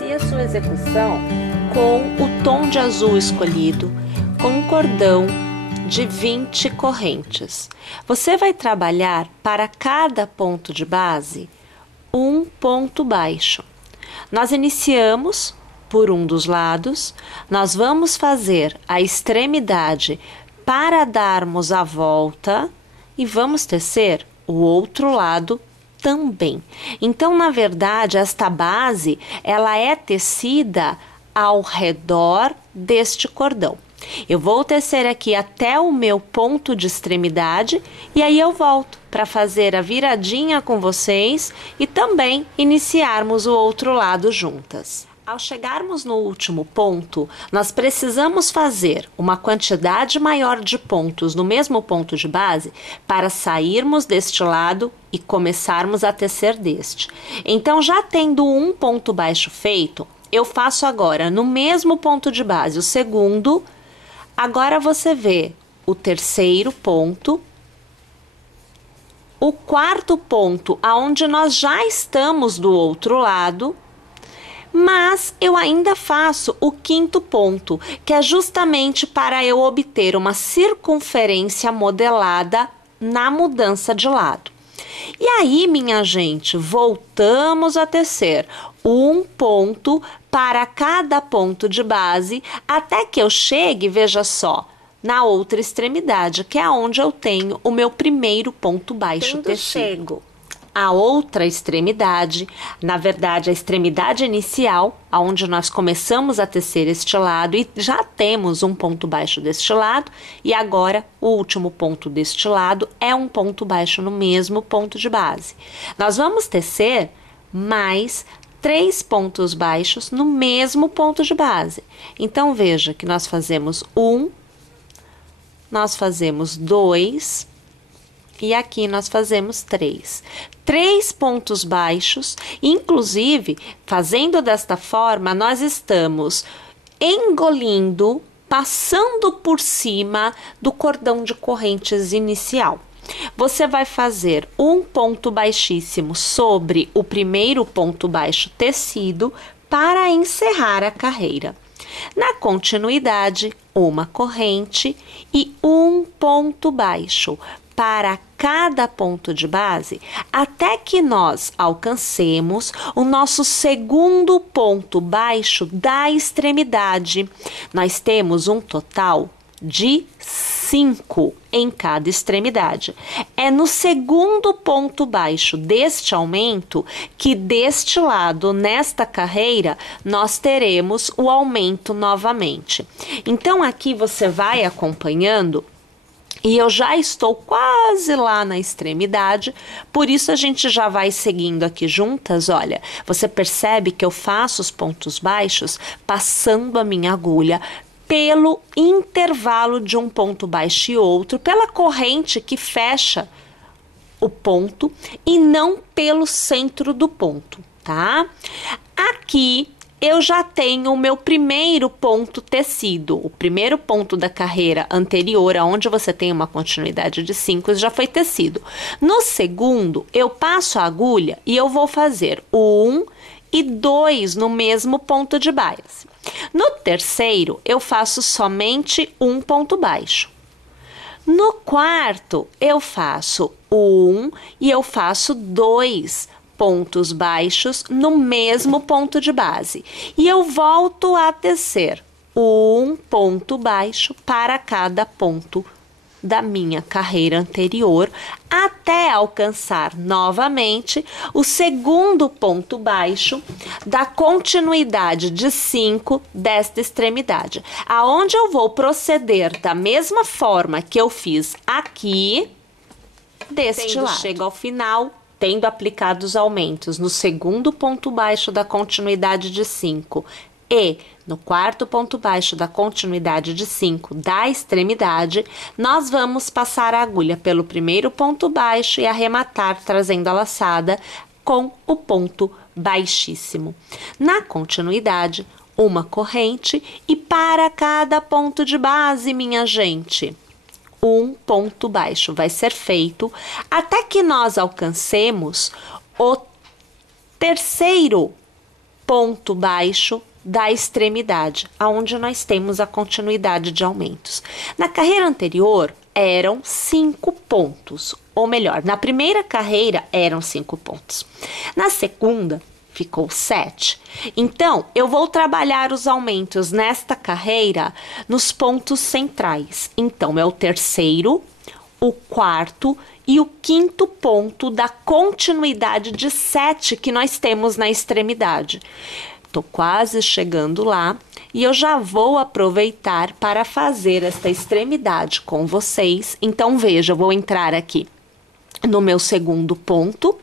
Inicie a sua execução com o tom de azul escolhido, com um cordão de 20 correntes. Você vai trabalhar para cada ponto de base um ponto baixo. Nós iniciamos por um dos lados, nós vamos fazer a extremidade para darmos a volta e vamos tecer o outro lado também. Então, na verdade, esta base, ela é tecida ao redor deste cordão. Eu vou tecer aqui até o meu ponto de extremidade e aí eu volto para fazer a viradinha com vocês e também iniciarmos o outro lado juntas. Ao chegarmos no último ponto, nós precisamos fazer uma quantidade maior de pontos no mesmo ponto de base para sairmos deste lado e começarmos a tecer deste. Então, já tendo um ponto baixo feito, eu faço agora no mesmo ponto de base o segundo. Agora você vê o terceiro ponto, o quarto ponto, aonde nós já estamos do outro lado, mas eu ainda faço o quinto ponto, que é justamente para eu obter uma circunferência modelada na mudança de lado. E aí, minha gente, voltamos a tecer um ponto para cada ponto de base, até que eu chegue, veja só, na outra extremidade, que é onde eu tenho o meu primeiro ponto baixo tecido. A outra extremidade, na verdade a extremidade inicial, aonde nós começamos a tecer este lado e já temos um ponto baixo deste lado, e agora o último ponto deste lado é um ponto baixo no mesmo ponto de base. Nós vamos tecer mais 3 pontos baixos no mesmo ponto de base. Então veja que nós fazemos nós fazemos 2 e aqui nós fazemos 3. 3 pontos baixos, inclusive, fazendo desta forma, nós estamos engolindo, passando por cima do cordão de correntes inicial. Você vai fazer um ponto baixíssimo sobre o primeiro ponto baixo tecido para encerrar a carreira. Na continuidade, uma corrente e um ponto baixo para cada ponto de base, até que nós alcancemos o nosso segundo ponto baixo da extremidade. Nós temos um total de 5 em cada extremidade. É no segundo ponto baixo deste aumento que deste lado, nesta carreira, nós teremos o aumento novamente. Então, aqui você vai acompanhando. E eu já estou quase lá na extremidade, por isso a gente já vai seguindo aqui juntas. Olha, você percebe que eu faço os pontos baixos passando a minha agulha pelo intervalo de um ponto baixo e outro, pela corrente que fecha o ponto e não pelo centro do ponto, tá? Aqui eu já tenho o meu primeiro ponto tecido, o primeiro ponto da carreira anterior, onde você tem uma continuidade de 5, já foi tecido. No segundo, eu passo a agulha e eu vou fazer o 1 e 2 no mesmo ponto de base. No terceiro, eu faço somente um ponto baixo. No quarto, eu faço o 1 e eu faço 2 pontos baixos no mesmo ponto de base. E eu volto a tecer um ponto baixo para cada ponto da minha carreira anterior, até alcançar novamente o segundo ponto baixo da continuidade de 5 desta extremidade, aonde eu vou proceder da mesma forma que eu fiz aqui, deste lado. Chego ao final, tendo aplicado os aumentos no segundo ponto baixo da continuidade de 5 e no quarto ponto baixo da continuidade de 5 da extremidade, nós vamos passar a agulha pelo primeiro ponto baixo e arrematar trazendo a laçada com o ponto baixíssimo. Na continuidade, uma corrente e para cada ponto de base, minha gente, um ponto baixo vai ser feito até que nós alcancemos o terceiro ponto baixo da extremidade, aonde nós temos a continuidade de aumentos. Na carreira anterior, eram 5 pontos, ou melhor, na primeira carreira eram 5 pontos. Na segunda, ficou 7. Então, eu vou trabalhar os aumentos nesta carreira nos pontos centrais. Então, é o terceiro, o quarto e o quinto ponto da continuidade de 7 que nós temos na extremidade. Tô quase chegando lá e eu já vou aproveitar para fazer esta extremidade com vocês. Então, veja, eu vou entrar aqui no meu segundo ponto.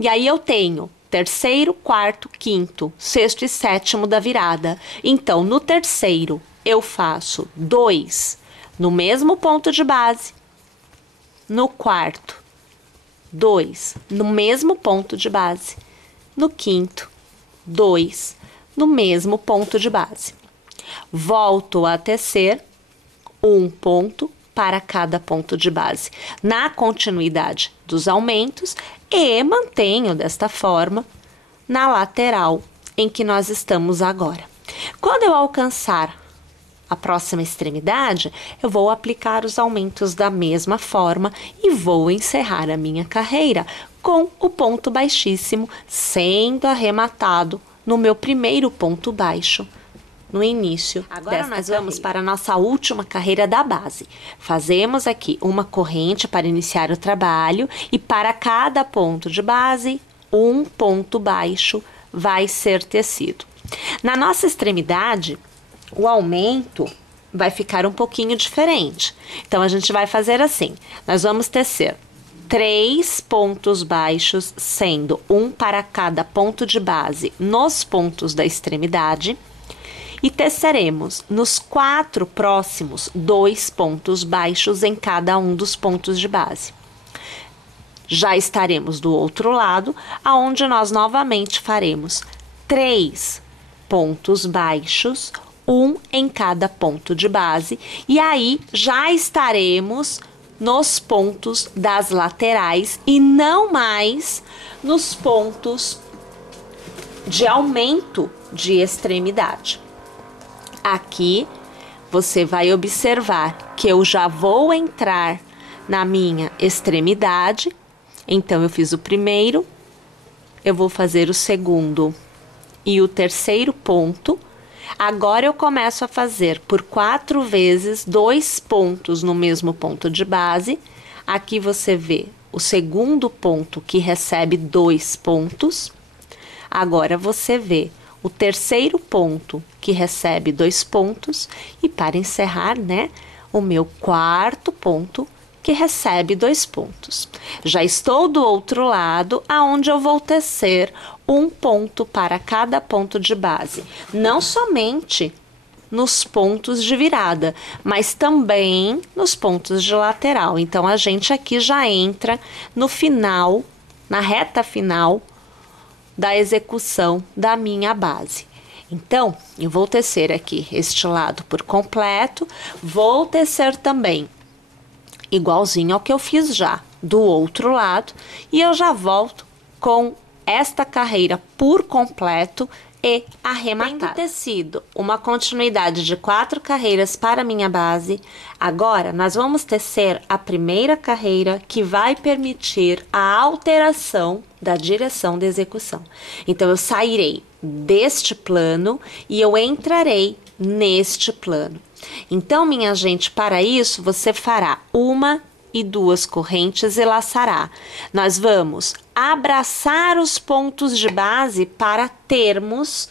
E aí eu tenho terceiro, quarto, quinto, sexto e sétimo da virada. Então, no terceiro, eu faço 2 no mesmo ponto de base. No quarto, 2 no mesmo ponto de base. No quinto, 2 no mesmo ponto de base. Volto a tecer 1 ponto para cada ponto de base na continuidade dos aumentos e mantenho desta forma na lateral em que nós estamos agora. Quando eu alcançar a próxima extremidade, eu vou aplicar os aumentos da mesma forma e vou encerrar a minha carreira com o ponto baixíssimo sendo arrematado no meu primeiro ponto baixo no início. Agora nós vamos para a nossa última carreira da base. Fazemos aqui uma corrente para iniciar o trabalho e para cada ponto de base, um ponto baixo vai ser tecido. Na nossa extremidade, o aumento vai ficar um pouquinho diferente. Então, a gente vai fazer assim. Nós vamos tecer 3 pontos baixos, sendo um para cada ponto de base nos pontos da extremidade. E teceremos nos 4 próximos 2 pontos baixos em cada um dos pontos de base. Já estaremos do outro lado, aonde nós novamente faremos 3 pontos baixos, um em cada ponto de base, e aí já estaremos nos pontos das laterais e não mais nos pontos de aumento de extremidade. Aqui você vai observar que eu já vou entrar na minha extremidade. Então, eu fiz o primeiro, eu vou fazer o segundo e o terceiro ponto. Agora, eu começo a fazer por 4 vezes 2 pontos no mesmo ponto de base. Aqui você vê o segundo ponto que recebe 2 pontos. Agora, você vê o terceiro ponto que recebe 2 pontos e para encerrar, né, o meu quarto ponto que recebe 2 pontos. Já estou do outro lado, aonde eu vou tecer um ponto para cada ponto de base, não somente nos pontos de virada, mas também nos pontos de lateral. Então, a gente aqui já entra no final, na reta final da execução da minha base. Então, eu vou tecer aqui este lado por completo, vou tecer também igualzinho ao que eu fiz já do outro lado, e eu já volto com esta carreira por completo e arrematada. Tendo tecido uma continuidade de 4 carreiras para minha base, agora nós vamos tecer a primeira carreira que vai permitir a alteração da direção da execução. Então, eu sairei deste plano e eu entrarei neste plano. Então, minha gente, para isso, você fará 1 e 2 correntes e laçará. Nós vamos abraçar os pontos de base para termos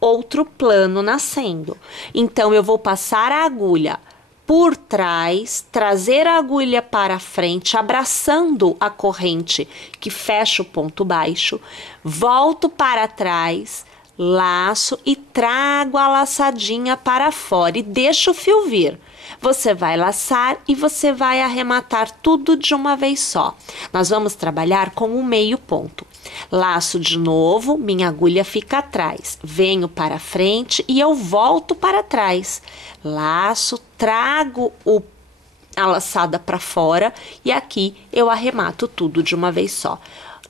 outro plano nascendo. Então, eu vou passar a agulha por trás, trazer a agulha para frente, abraçando a corrente que fecha o ponto baixo, volto para trás, laço e trago a laçadinha para fora e deixo o fio vir. Você vai laçar e você vai arrematar tudo de uma vez só. Nós vamos trabalhar com o meio ponto. Laço de novo, minha agulha fica atrás. Venho para frente e eu volto para trás. Laço, trago a laçada para fora e aqui eu arremato tudo de uma vez só.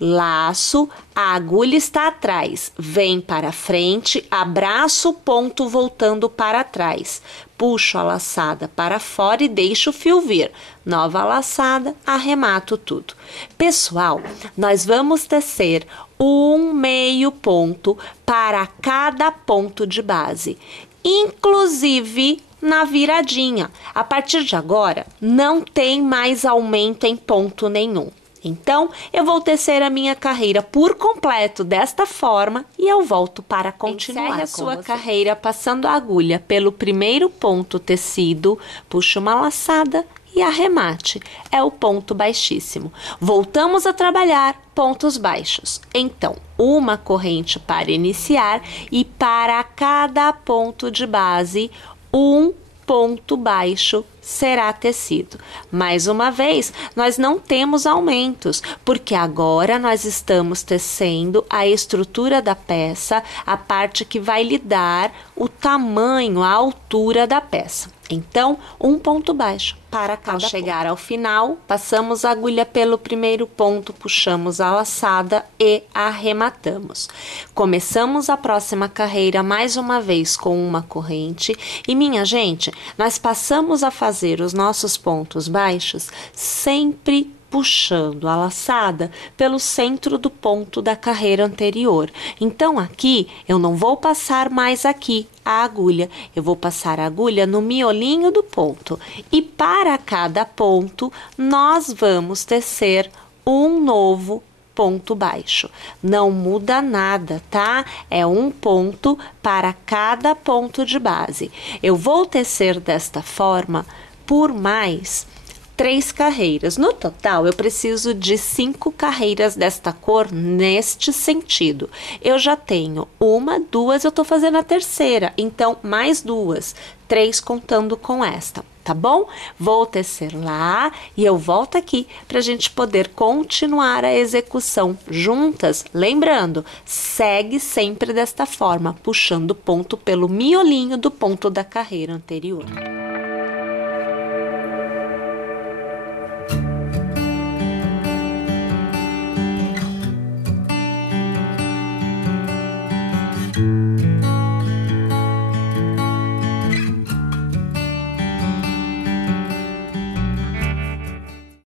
laço, a agulha está atrás, vem para frente, abraço o ponto voltando para trás. Puxo a laçada para fora e deixo o fio vir. Nova laçada, arremato tudo. Pessoal, nós vamos tecer um meio ponto para cada ponto de base, inclusive na viradinha. A partir de agora, não tem mais aumento em ponto nenhum. Então, eu vou tecer a minha carreira por completo desta forma e eu volto para continuar. Encerre a sua carreira passando a agulha pelo primeiro ponto tecido, puxe uma laçada e arremate. É o ponto baixíssimo. Voltamos a trabalhar pontos baixos. Então, uma corrente para iniciar e para cada ponto de base, um ponto baixo será tecido. Mais uma vez, nós não temos aumentos, porque agora nós estamos tecendo a estrutura da peça, a parte que vai lhe dar o tamanho, a altura da peça. Então, um ponto baixo para cada ponto. Ao chegar ao final, passamos a agulha pelo primeiro ponto, puxamos a laçada e arrematamos. Começamos a próxima carreira mais uma vez com uma corrente e, minha gente, nós passamos a fazer os nossos pontos baixos sempre puxando a laçada pelo centro do ponto da carreira anterior. Então, aqui, eu não vou passar mais aqui a agulha, eu vou passar a agulha no miolinho do ponto. E para cada ponto, nós vamos tecer um novo ponto baixo. Não muda nada, tá? É um ponto para cada ponto de base. Eu vou tecer desta forma por mais 3 carreiras. No total, eu preciso de 5 carreiras desta cor neste sentido. Eu já tenho 1, 2, eu tô fazendo a terceira, então mais 2, 3 contando com esta, tá bom? Vou tecer lá e eu volto aqui pra gente poder continuar a execução juntas. Lembrando, segue sempre desta forma, puxando o ponto pelo miolinho do ponto da carreira anterior.